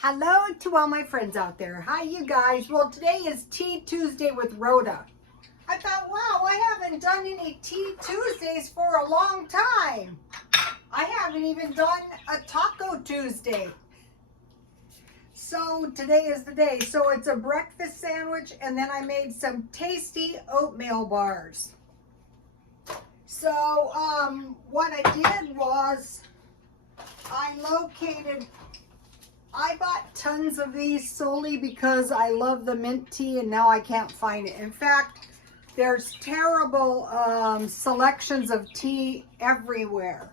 Hello to all my friends out there. Hi, you guys. Well, today is Tea Tuesday with Rhoda. I thought, wow, I haven't done any Tea Tuesdays for a long time. I haven't even done a Taco Tuesday. So today is the day. So it's a breakfast sandwich, and then I made some tasty oatmeal bars. So what I did was I bought tons of these solely because I love the mint tea and now I can't find it. In fact, there's terrible selections of tea everywhere,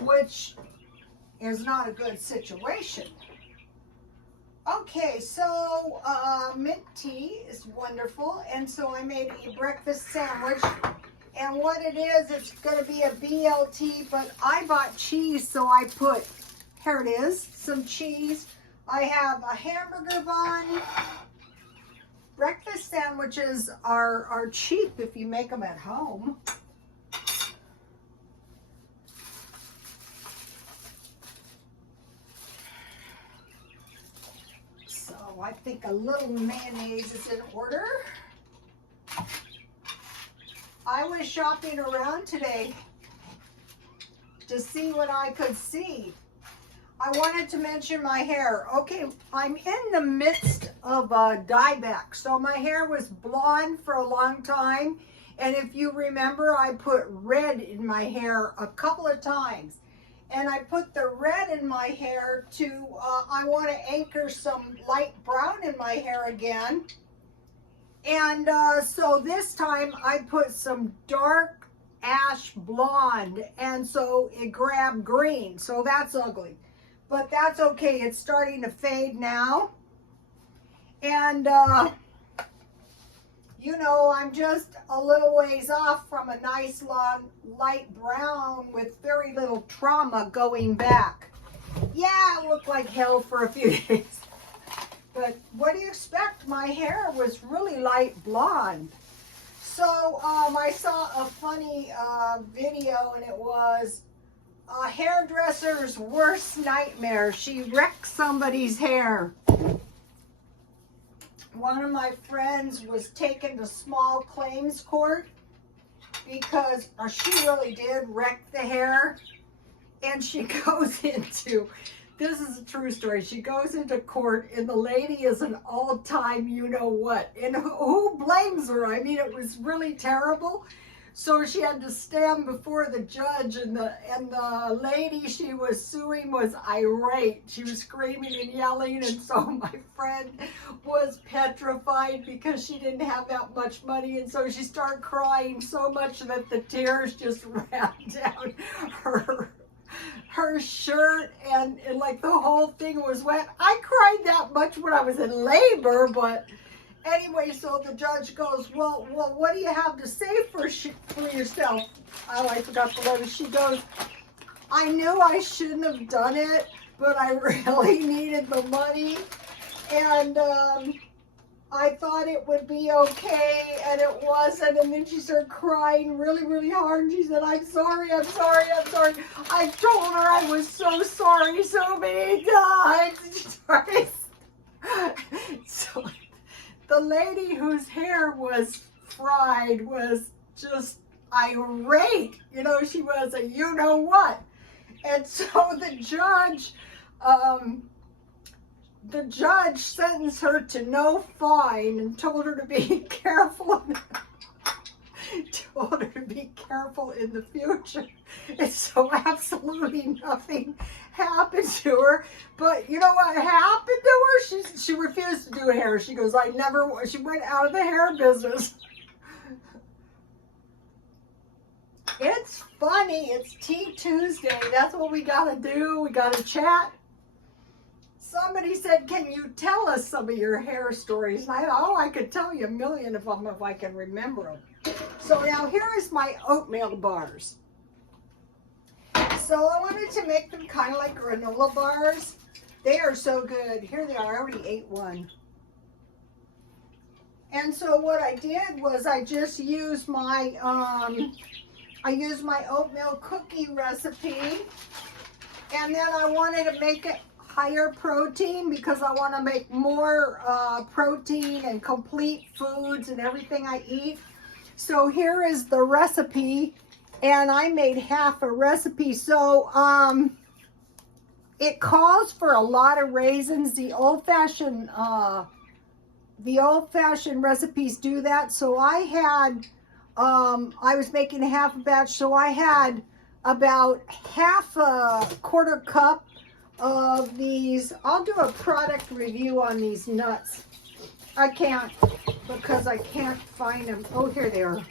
which is not a good situation. Okay, so mint tea is wonderful, and so I made a breakfast sandwich. And what it is, it's going to be a BLT, but I bought cheese, so I put, here it is, some cheese. I have a hamburger bun. Breakfast sandwiches are cheap if you make them at home. So I think a little mayonnaise is in order. I was shopping around today to see what I could see. I wanted to mention my hair. Okay, I'm in the midst of a dieback. So my hair was blonde for a long time. And if you remember, I put red in my hair a couple of times. And I put the red in my hair to, I want to anchor some light brown in my hair again. And so this time I put some dark ash blonde, and so it grabbed green. So that's ugly, but that's okay. It's starting to fade now. And you know, I'm just a little ways off from a nice long light brown with very little trauma going back. Yeah, it looked like hell for a few days. But what do you expect? My hair was really light blonde. So I saw a funny video, and it was a hairdresser's worst nightmare. She wrecked somebody's hair. One of my friends was taken to small claims court because she really did wreck the hair. And she goes into... This is a true story. She goes into court, and the lady is an all-time you-know-what. And who blames her? I mean, it was really terrible. So she had to stand before the judge, and the lady she was suing was irate. She was screaming and yelling, and so my friend was petrified because she didn't have that much money, and so she started crying so much that the tears just ran down her shirt, and like the whole thing was wet. I cried that much when I was in labor, but anyway, so the judge goes, well, what do you have to say for yourself? Oh, I forgot the letter. She goes, I knew I shouldn't have done it, but I really needed the money, and I thought it would be okay, and it wasn't. And then she started crying really, really hard. And she said, I'm sorry, I'm sorry, I'm sorry. I told her I was so sorry so many times. And she started... So the lady whose hair was fried was just irate. You know, she was a you-know-what. And so the judge sentenced her to no fine and told her to be careful. Told her to be careful in the future. And so absolutely nothing happened to her. But you know what happened to her? She refused to do hair. She goes, she went out of the hair business. It's funny. It's Tea Tuesday. That's what we gotta do. We gotta chat. Somebody said, can you tell us some of your hair stories? And I thought, oh, I could tell you a million of them if I can remember them. So now here is my oatmeal bars. So I wanted to make them kind of like granola bars. They are so good. Here they are. I already ate one. And so what I did was I just used my oatmeal cookie recipe. And then I wanted to make it higher protein because I want to make more protein and complete foods and everything I eat. So here is the recipe, and I made half a recipe. So it calls for a lot of raisins. The old-fashioned recipes do that. So I had I was making half a batch, so I had about half a quarter cup of these. I'll do a product review on these nuts. I can't because I can't find them. Oh, here they are.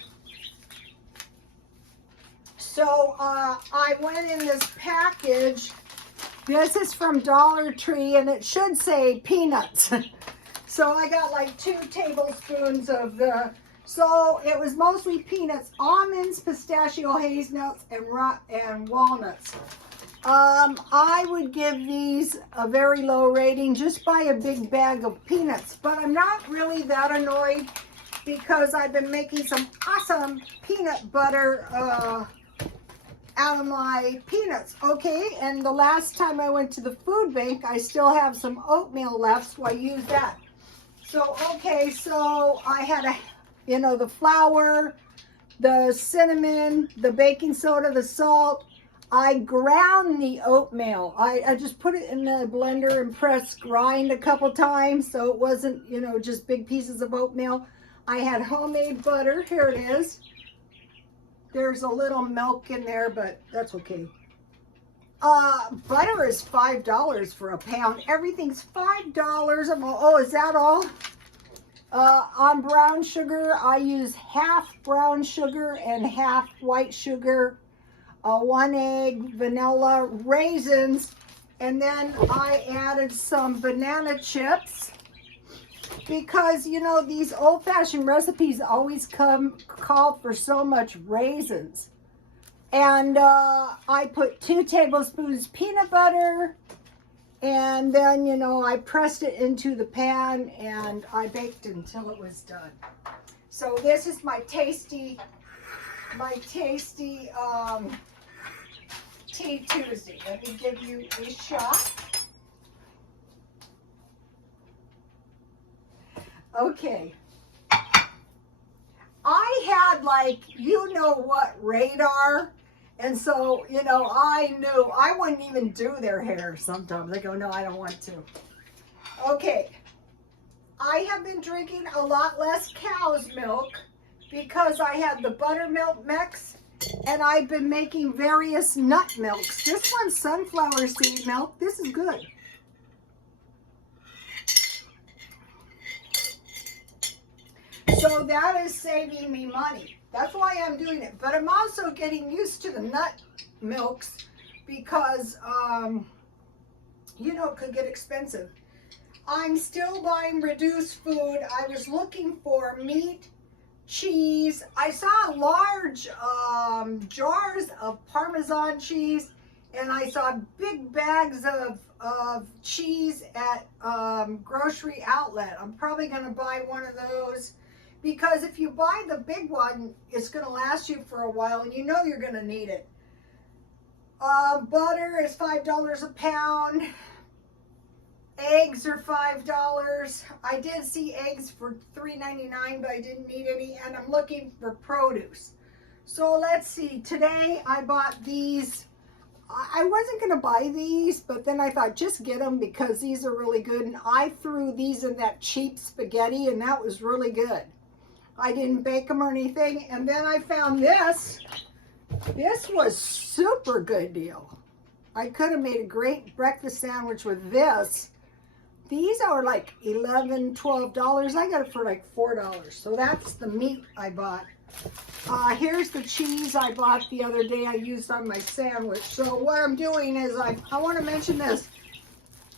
So I went in this package. This is from Dollar Tree, and it should say peanuts. So I got like 2 tablespoons of the, so it was mostly peanuts, almonds, pistachio, hazelnuts, and walnuts. I would give these a very low rating. Just buy a big bag of peanuts. But I'm not really that annoyed because I've been making some awesome peanut butter out of my peanuts. Okay, and the last time I went to the food bank, I still have some oatmeal left, so I used that. So, okay, so I had the flour, the cinnamon, the baking soda, the salt. I ground the oatmeal. I just put it in the blender and grind a couple times so it wasn't, just big pieces of oatmeal. I had homemade butter. Here it is. There's a little milk in there, but that's okay. Butter is $5 for a pound. Everything's $5. Oh, is that all? On brown sugar, I use half brown sugar and half white sugar, 1 egg, vanilla, raisins, and then I added some banana chips because, these old-fashioned recipes always call for so much raisins. And I put 2 tablespoons peanut butter, and then, I pressed it into the pan and I baked it until it was done. So this is my tasty Tea Tuesday. Let me give you a shot. Okay. I had what radar. And so, I knew I wouldn't even do their hair sometimes. I go, no, I don't want to. Okay. I have been drinking a lot less cow's milk because I had the buttermilk mix, and I've been making various nut milks. This one's sunflower seed milk. This is good. So that is saving me money. That's why I'm doing it. But I'm also getting used to the nut milks because, it could get expensive. I'm still buying reduced food. I was looking for meat, cheese. I saw large jars of Parmesan cheese, and I saw big bags of cheese at grocery outlet. I'm probably going to buy one of those. Because if you buy the big one, it's going to last you for a while, and you're going to need it. Butter is $5 a pound. Eggs are $5. I did see eggs for $3.99, but I didn't need any, and I'm looking for produce. So let's see. Today I bought these. I wasn't going to buy these, but then I thought just get them because these are really good, and I threw these in that cheap spaghetti, and that was really good. I didn't bake them or anything. And then I found this. This was super good deal. I could have made a great breakfast sandwich with this. These are like $11, $12. I got it for like $4. So that's the meat I bought. Here's the cheese I bought the other day I used on my sandwich. So what I'm doing is I want to mention this.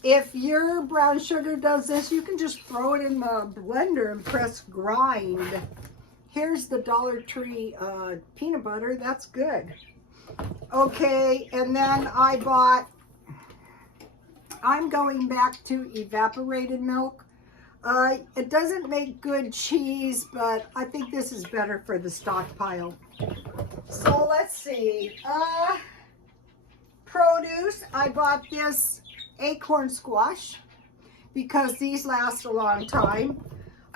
If your brown sugar does this, you can just throw it in the blender and press grind. Here's the Dollar Tree peanut butter. That's good. Okay, and then I'm going back to evaporated milk. It doesn't make good cheese, but I think this is better for the stockpile. So let's see. Produce, I bought this acorn squash because these last a long time.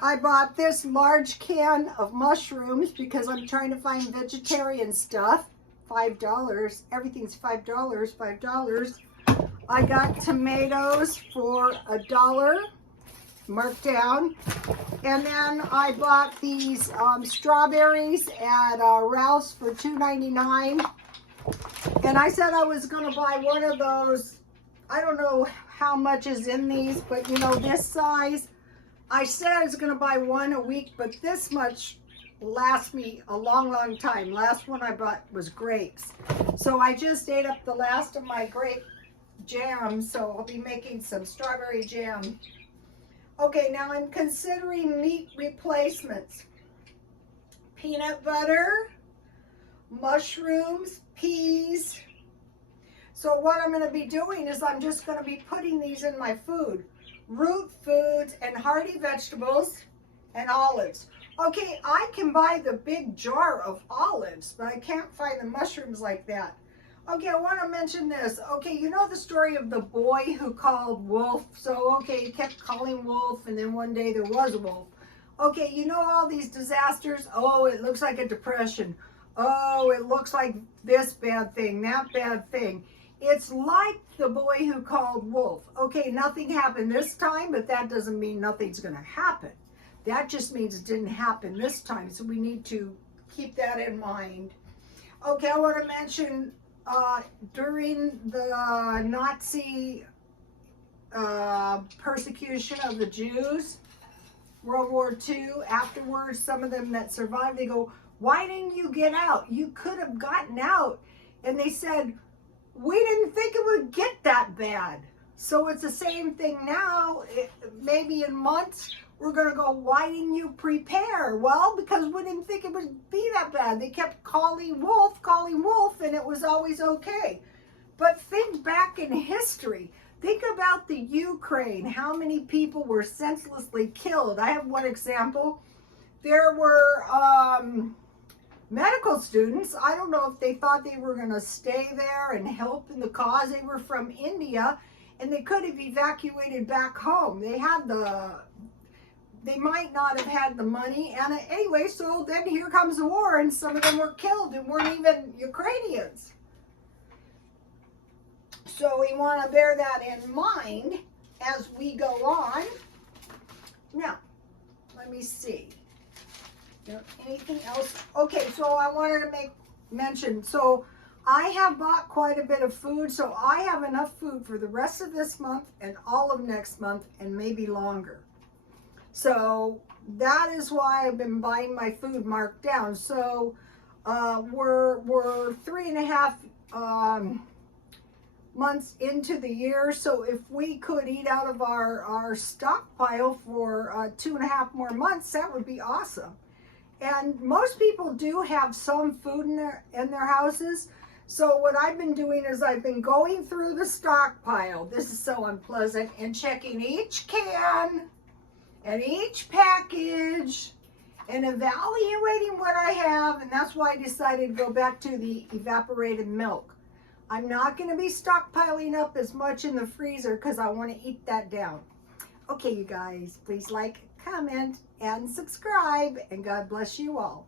I bought this large can of mushrooms because I'm trying to find vegetarian stuff. $5. Everything's $5, $5. I got tomatoes for $1, marked down. And then I bought these strawberries at Ralph's for $2.99. And I said I was going to buy one of those. I don't know how much is in these, but you know, this size. I said I was going to buy one a week, but this much lasts me a long, long time. Last one I bought was grapes. So I just ate up the last of my grape jam, so I'll be making some strawberry jam. Okay, now I'm considering meat replacements. Peanut butter, mushrooms, peas. So what I'm going to be doing is I'm just going to be putting these in my food. Root foods and hearty vegetables and olives. Okay, I can buy the big jar of olives, but I can't find the mushrooms like that. Okay, I want to mention this. Okay, you know the story of the boy who called wolf? So, okay, he kept calling wolf, and then one day there was a wolf. Okay, you know all these disasters? Oh, it looks like a depression. Oh, it looks like this bad thing, that bad thing. It's like the boy who called wolf. Okay, nothing happened this time, but that doesn't mean nothing's going to happen. That just means it didn't happen this time, so we need to keep that in mind. Okay, I want to mention during the Nazi persecution of the Jews, World War II, afterwards, some of them that survived, they go, why didn't you get out? You could have gotten out. And they said, we didn't think it would get that bad. So it's the same thing now. Maybe in months, we're going to go, why didn't you prepare? Well, because we didn't think it would be that bad. They kept calling wolf, and it was always okay. But think back in history. Think about the Ukraine, how many people were senselessly killed. I have one example. There were medical students. I don't know if they thought they were going to stay there and help in the cause. They were from India, and they could have evacuated back home. They might not have had the money. And anyway, so then here comes the war, and some of them were killed and weren't even Ukrainians. So we want to bear that in mind as we go on. Now, let me see. Anything else? Okay, so I wanted to make mention. So I have bought quite a bit of food, so I have enough food for the rest of this month and all of next month and maybe longer. So that is why I've been buying my food marked down. So we're 3.5 months into the year. So if we could eat out of our stockpile for 2.5 more months, that would be awesome. And most people do have some food in their houses. So what I've been doing is I've been going through the stockpile. This is so unpleasant. And checking each can and each package and evaluating what I have. And that's why I decided to go back to the evaporated milk. I'm not going to be stockpiling up as much in the freezer because I want to eat that down. Okay, you guys, please like, comment, and subscribe, and God bless you all.